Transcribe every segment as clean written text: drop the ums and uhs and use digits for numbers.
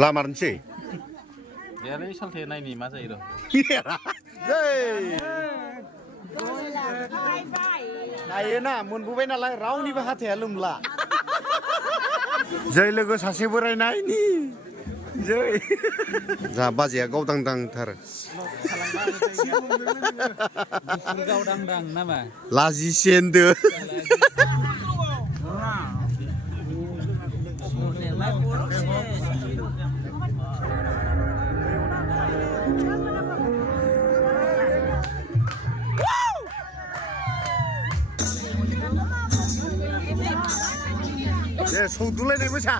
लामारनोसै देरै सालथे नायनि मा जायो र' नायोना मोनबोबाय नालाय रावनिबो हाथाया लोमला जै लोगो सासे बोरायनायनि जै जा बाजैया गावदांदांथार गावदांदां नामा लाजिसेन्दो सौदुलायनाय मोसा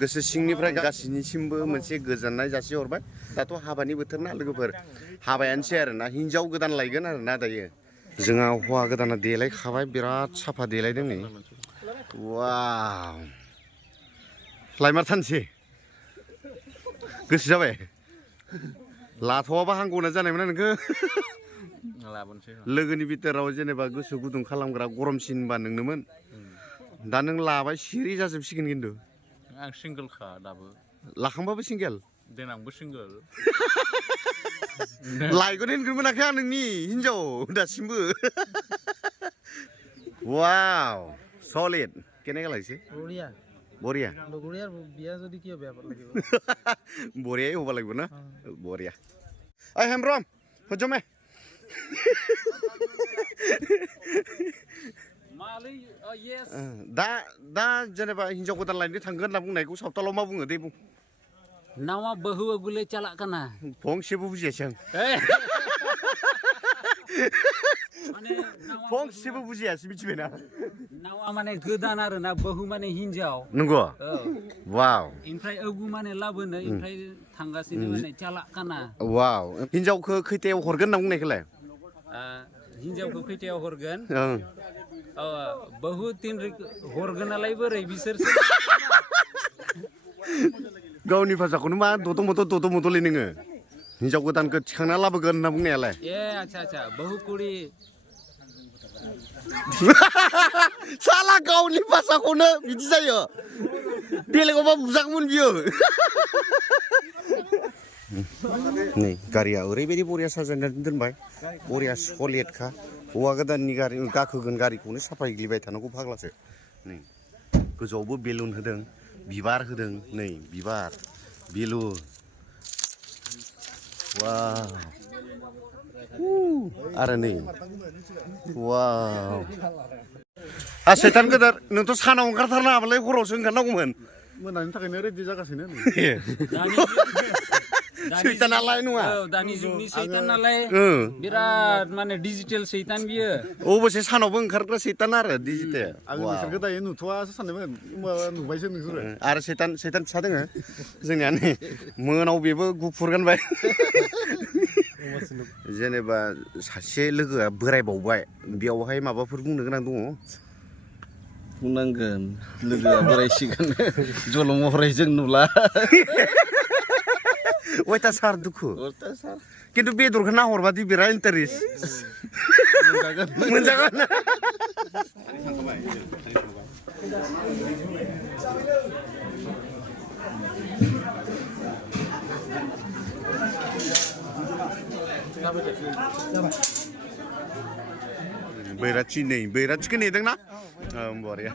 गोसो सिंनिफ्राय गासैनिसिमबो मोनसे गोजोननाय जासिहरबाय दाथ' हाबानि बोथोर ना लोगोफोर हाबायानोसै आरोना हिनजाव गोदान लायगोन आरोना दायो जोंहा हौवा गोदाना देलायखाबाय बिराद साफा देलायदों नै वाव लायमारथानसै गोसो जाबाय लाथ'वाबा हांगौना जानायमोन नोंखौ लोगोनि बिथोराव जेनेबा गोसो गुदुं खालामग्रा गरमसिनबा नोंनोमोन दा नों लाबाय सिरि जाजोबसिगोन खिन्थु आं सिंगोलखा दाबो लाखांबाबो सिंगेल देनांबो सिंगोल लायगोन होनगोन मोनाखै आं नोंनि हिनजाव दासिमबो वाव सलिड केनेका लागছে बरिया बरिया লগৰীয়াৰ বিয়া যদি কিয় বেয়া লাগিব বৰিয়াই হ'ব লাগিব না বৰিয়া ঐ হেমব্ৰম হজমে दा जेनेबा हिनजाव गोदान लायनो थांगोन होनना बुंनायखौ सावथालाव मा बुङो दे बुं नावा बहु गुले चालाक kana फंसेबो बुजियासै आं फंसेबो बुजियासै मिथिबायना नावा माने गोदान आरो ना बहु माने हिनजाव नंगौ वाव ओमफ्राय अगु माने लाबोनो ओमफ्राय थांगासिनो माने चालाक kana वाव हिनजावखौ खैथायाव हरगोन होनना बुंनायखौलाय हिनजावखौ खैथायाव हरगोन बहु तीन हरगोनालाय बोरै बिसोरसो गावनि भाषाखौनो मा दद' मद'लै नोङो हिनजाव गोदानखौ थिखांना लाबोगोन होनना बुंनायालाय ए आच्छा बहु कुरि साला गावनि भाषाखौनो बिदि जायो बेलेगावबा बुजागौमोन बियो नै गारिया ओरैबायदि बरिया साजायनानै दोनबाय बरिया सलिडखा हौवा गोदाननि गारि गाखोगोन गारिखौनो साफायग्लिबाय थानांगौ फाग्लासो नै गोजौआवबो बेलुन होदों बिबार होदों नै बिबार बेलुन वाव आरो नै वाव सैतान गोदोर नोंथ' सानाव ओंखारथारनो हाबालाय हरावसो ओंखारनांगौमोन मोनानि थाखायनो रेडि जागासिनो सैतानालाय नङा दानि जुगनि सैतान नालाय बिराद माने डिजिटेल सैतान बियो अबसे सानावबो ओंखारग्रा सैतान आरो डिजिटेल आं नोंसोरखौ दायो नुथ'वासो सानदोंमोन नुबायसो नोंसोरो आरो सैतान फिसा दोङो जोंनिया नै मोनाव बेबो गुफुर गानबाय जेनेबा सासे लोगोआ बोरायबावबाय बेयावहाय माबाफोर बुंनो गोनां दङ बुंनांगोन लोगोआ बोरायसिगोन जल महरै जों नुला अयथासार दुखु खिन्थु बेदरखौ नाहरबादि बिराद इन्टारेस्ट मोनजागोन बैराथिखौ नेदोंना बरिया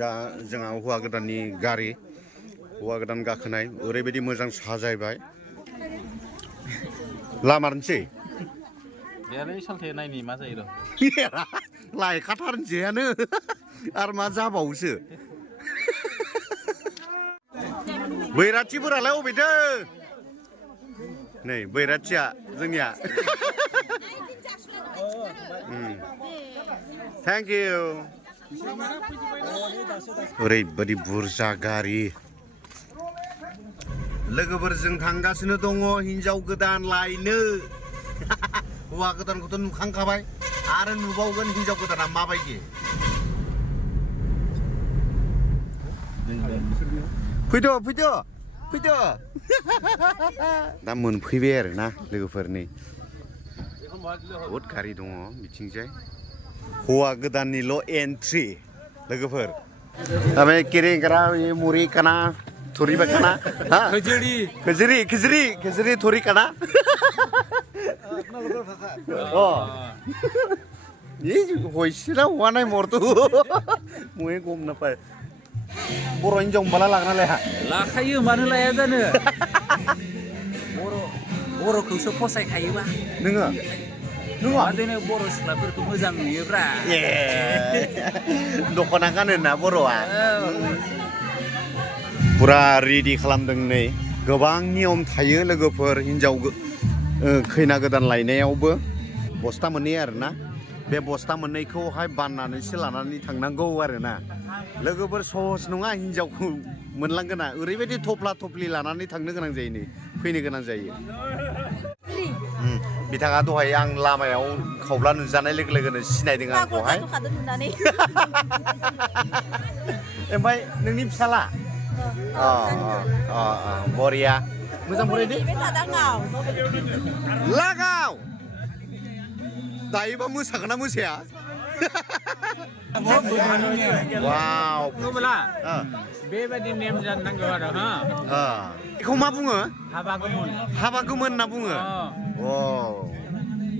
दा जोंहा हौवा गोदाननि गारि हौवा गोदान गाखोनाय ओरैबायदि मोजां साजायबाय लामारनोसै देरै सालथे नायनि मा जायो र' लायखाथारनोसैयानो आरो मा जाबावोसो बैराथिफोरालाय अबेथो नै बैराथिया जोंनिया थेंक इउ ओरैबायदि बुरजा गारि लोगोफोरजों थांगासिनो दङ हिनजाव गोदान लायनो हौवा गोदानखौथ' नुखांखाबाय आरो नुबावगोन हिनजाव गोदाना माबायदि फैदो दा मोनफैबाय आरो ना लोगोफोर नै बहुद गारि दङ बिथिंजाय हौवा गोदाननिल' एन्ट्रि लोगोफोर Ame kiri kara muri kana thori ba kana. Ha? Khajri thori kana. Oh. Ye hoisira wanai mortu. Mue gom na pa. Boro injong bala lagna leha. लाखायो मानो लाया जानो बर'खौसो फसायखायोबा Nunga. Nunga. जोंनो बर' सिख्लाफोरखौ मोजां नुयोब्रा Ye. Dख'ना गानो ना बर'आ. Pura ready खालामदों नै गोबां नियम थायो लोगोफोर हिन्जाव खैना गोदान लायनायावबो बस्ता मोननै आरोना बे बस्ता मोननैखौहाय बाननानैसो लानानै थांनांगौ आरोना लोगोफोर सहज नङा हिन्जावखौ मोनलांगोना ओरैबायदि थफ्ला थफ्लि लानानै थांनो गोनां जायो नै फैनो गोनां जायो बिथाङा दहाय आं लामायाव खावब्ला नुजानाय लोगो लोगोनो सिनायदों आंखौहाय ओमफ्राय नोंनि फिसाला बरिया मोजां फरायदो लागाव दायोबा मोसागोन ना मोसाया वाव बेबायदि नेम जानो नांगौ आरो हा बेखौ मा बुङो हाबा गोमोन होनना बुङो अ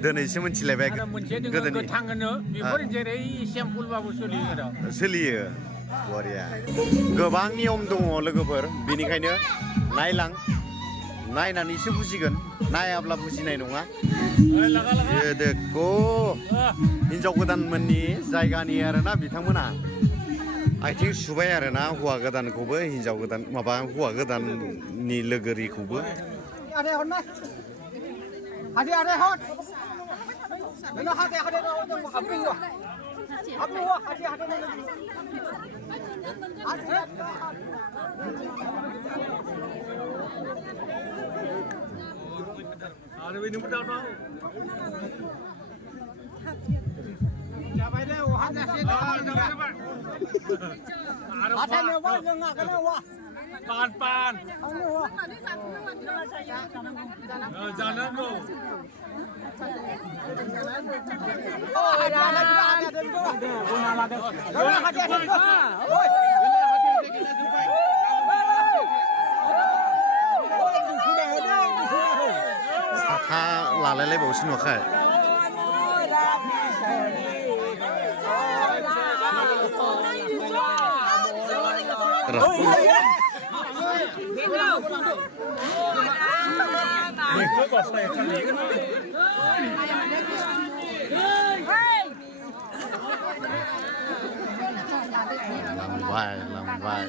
दिनैसो मिथिलायबाय गोदोनि गोथां होनो बेफोर जेरै सेम्पुलबाबो सोलियो बरिया गोबां नियम दङ लोगोफोर बेनिखायनो नायनानैसो बुजिगोन नायाब्ला बुजिनाय नङा देखो हिन्जाव गोदानमोननि जायगानि आरोना बिथांमोना आथिं सुबाय आरोना हौवा गोदानखौबो हिन्जाव गोदान माबा हौवा गोदाननि लोगोरिखौबो पान जानांगौ साथा लालायलायबावसो नुवाखै लांबाय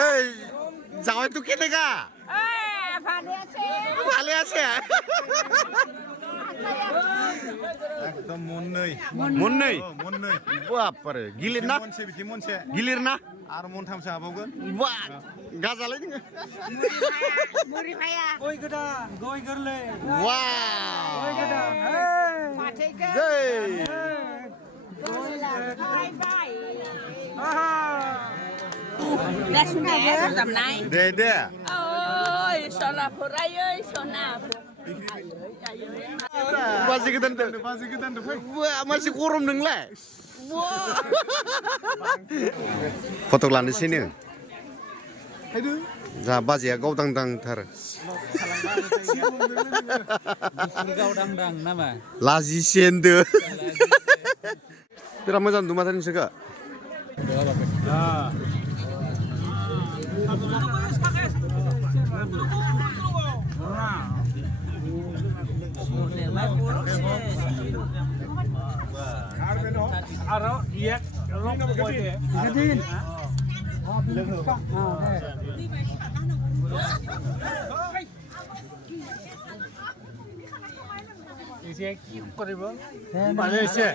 ओइ जावाय तू केनेगा ভালে আছে एकदम मोननै बापरे गिलिर ना गिलिर ना आरो मोनथामसो हाबावगोन बा गाजालाय नोङो मुरि फाया गय गोदान गय गोरलै वाव गय गोदान फाथैखौ जै दे सना फरायो सना बाजि गोदान मानसि गरम नोंलाय फट' लानोसैनो जा बाजैया गावदांदांथार गावदांदां नामा लाजिसे होनदो बिराद मोजां नुदों माथो नोंसोरखौ आरो एक रंग बयदे दिन एसे की करिबो पाले एसे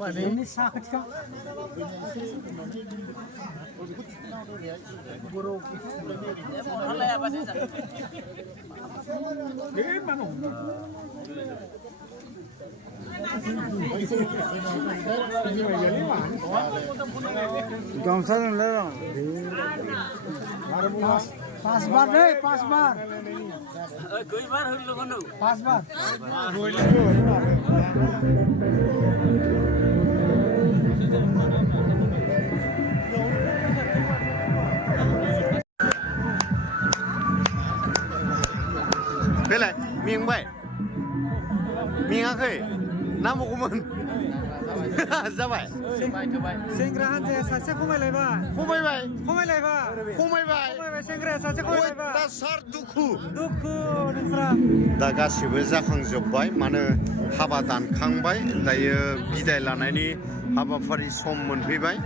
पाले नि साखथिखा बरो हलाया बादे जा ए मानो गामसा ले पांच बार नहीं 5 बार कई बार हो लोगों 5 बार नांगौमोन जाबाय सेंग्रा हान्जाया सासे खमायलायबाय खमायबाय खमायलायबाय सेंग्राया सासे खमायलायबाय दा सार दुखु नोंस्रा दा गासिबो जाखांजोब्बाय मानो हाबा दानखांबाय दायो बिदाय लानायनि हाबाफारि सम मोनफैबाय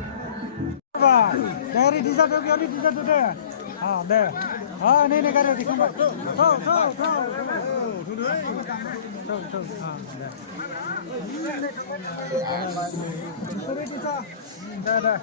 दे रेडि जादो बेयाव रेडि जादो दे दे नै गारियाव दिखांबाय रेडि जा दे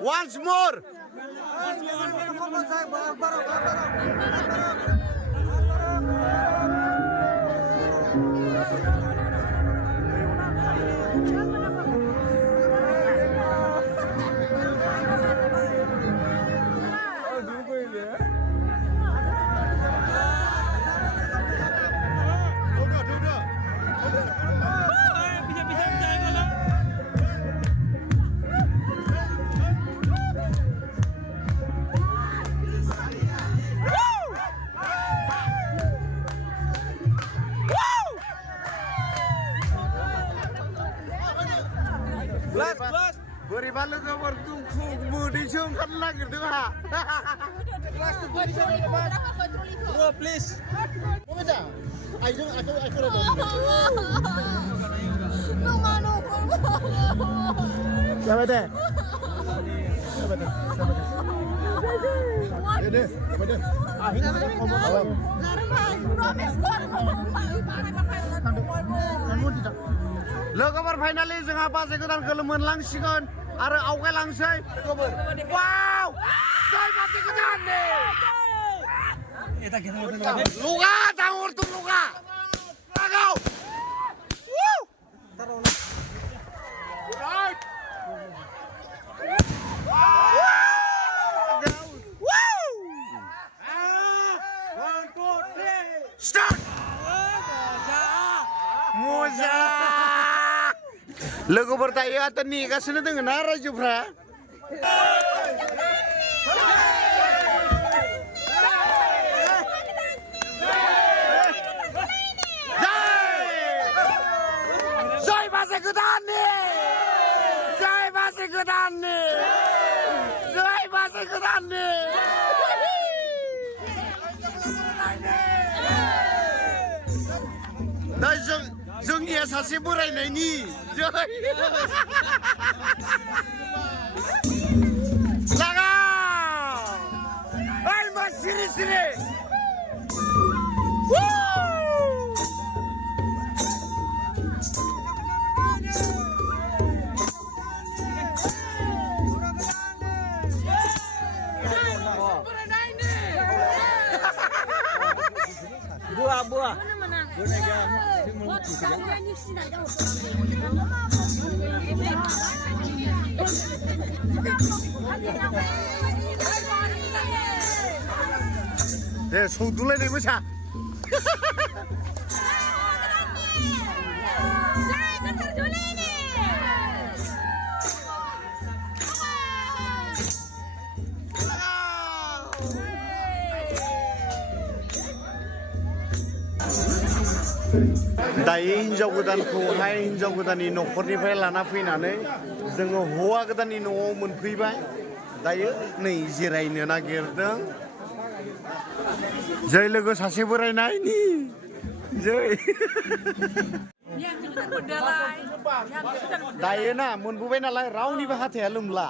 Once more. बोरैबा लोगोफोर दुखु मोदैसो ओंखारनो नागिरदों आंहा प्लिज जाबाय दे लोगोफोर फाइनालि जोंहा बाजै गोदानखौ मोनलांसिगोन आरो आवगायलांसै वाव जय बाजै गोदाननि लुगा दावर तू लुगा लगाव राइट स्टार्ट मोजा लोगोफोर दायो आदा नेगासिनो दोङो ना रायजोफ्रा जय बाजै गोदाननि जय बाजै गोदाननि जय बाजै गोदाननि दा जोंनिया सासे बोरायनायनि लागा ओइ मा सिरि सिरि buah deh sudulnya nih bisa दायो हिनजाव गोदानखौहाय हिनजाव गोदाननि न'खरनिफ्राय लाना फैनानै जोङो हौवा गोदाननि न'आव मोनफैबाय दायो नै जिरायनो नागिरदों जै लोगो सासे बोरायनायनि जै दायो ना मोनबोबाय नालाय रावनिबो हाथाया लोमला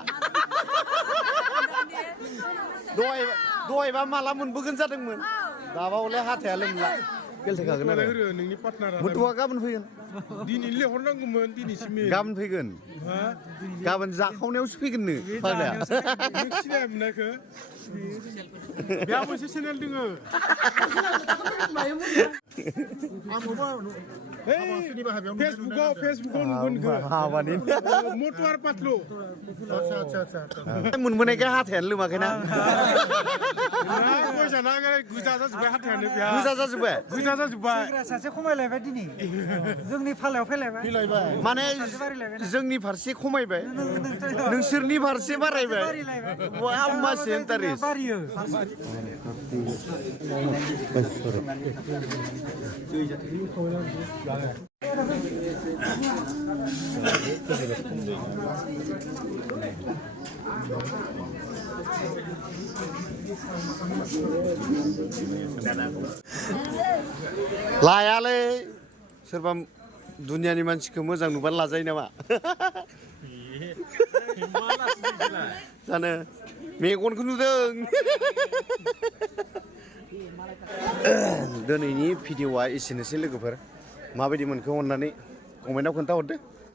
दहायबा माला मोनबोगोन जादोंमोन दाबा हले हाथाया लोमला गेलथेखागोन आरो नोंनि पार्टनारा मुथुवा गाबोन फैगोन दिनै लेहरनांगौमोन दिनैसिम गाबोन फैगोन गाबोन जाखावनायावसो फैगोननो फाग्लाया नों सिनायामोन नाखो बेहा मोनसे चेनेल दोङो फेसबुकाव नुगोन हाबानि मटुवार पातलु मोनबोनायखाय हाथायानो लोमाखैना गय जाना गोजा जाजोब्बाय हाथायानो बेहा गोजा जाजोब्बाय गोजा जाजोब्बाय सेंग्रा सासे खमायलायबाय दिनै जोंनि फालायाव फैलायबाय माने जोंनि फारसे खमायबाय नोंसोरनि फारसे बारायबाय मासे इन्टारेस्ट बारियो लायालै सोरबा दुनियानि मानसिखौ मोजां नुबानो लाजायो नामा जानो मेगनखौ नुदों दिनैनि भिडिअ'आ एसेनोसै लोगोफोर माबायदि मोनखो अननानै कमेन्टआव खोन्थाहरदो